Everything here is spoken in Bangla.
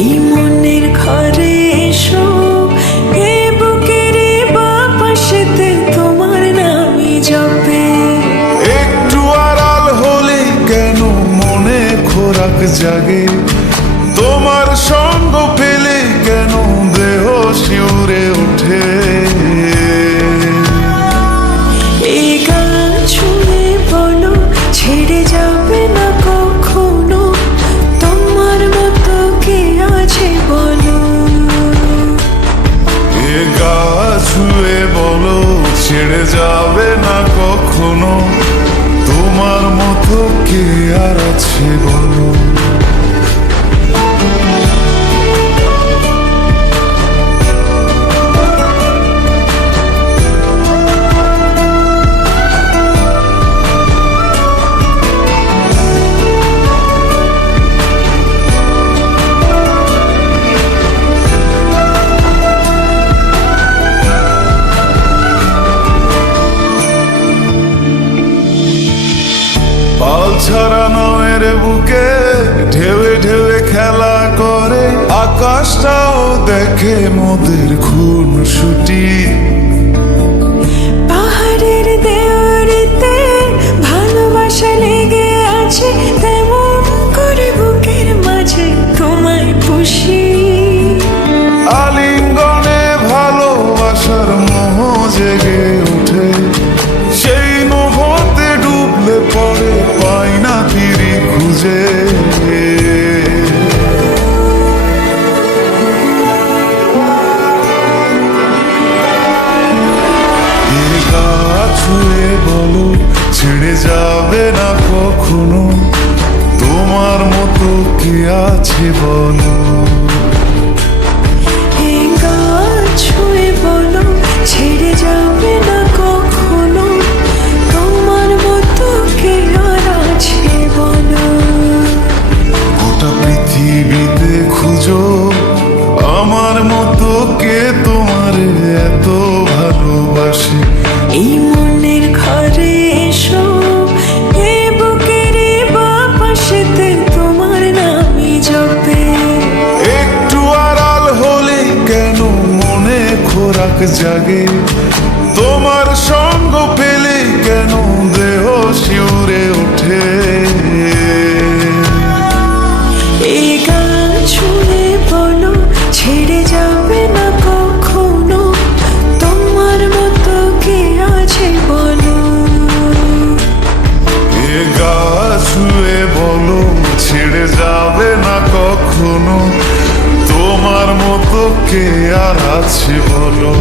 এই মনের ঘরে এসো, এ বুকের বাপাশেতে তোমার নামই জপে। একটু আড়াল হলে কেন মনে খোরাক জাগে, তোমার সঙ্গ পেলে কেন দেহ শিউরে ওঠে। এই গান শুনে বলো ছেড়ে যাবে না কখনো, তোমার মতো কে আছে বলো। এ গা ছুঁয়ে বলো ছেড়ে যাবে না কখনো, তোমার মতো কে আর আছে বলো। পাল ছাড়া নয়ের বুকে ঢেউে ঢেউে খেলা করে, আকাশটাও দেখে মোদের খুন ছুটি। পাহাড়ের দেওয়ারিতে ভালোবাসা লেগে আছে, তেমন করে বুকের মাঝে তোমায় পুষি। আলিঙ্গনে ভালোবাসার মোহ জেগে ওঠে, সেই মোহতে ডুবলে পরে পাই না তীরি খুঁজে। ছুঁয়ে বলো ছেড়ে যাবে না কখনো, তোমার মতো কে আছে বলো। এই গান ছুঁয়ে বলো ছেড়ে যাবে না কখনো, তোমার মতো কে আর আছে বলো। গোটা পৃথিবীতে খুঁজো আমার মতো কে তোমার এত ভালোবাসে। এই মনের ঘরে এসো, এ বুকের বাপাশেতে তোমার নামই জপে। একটু আড়াল হলে কেন মনে খোরাক জাগে, তোমার সঙ্গ পেলে কেন দেহ শিউরে ওঠে। এই গান ছুঁয়ে বলো ছেড়ে যাবে না কখনো, তোমার মতো কে আছে বলো। এ গা ছুঁয়ে বলো ছেড়ে যাবে না কখনো, তোমার মতো কে আর আছে বলো।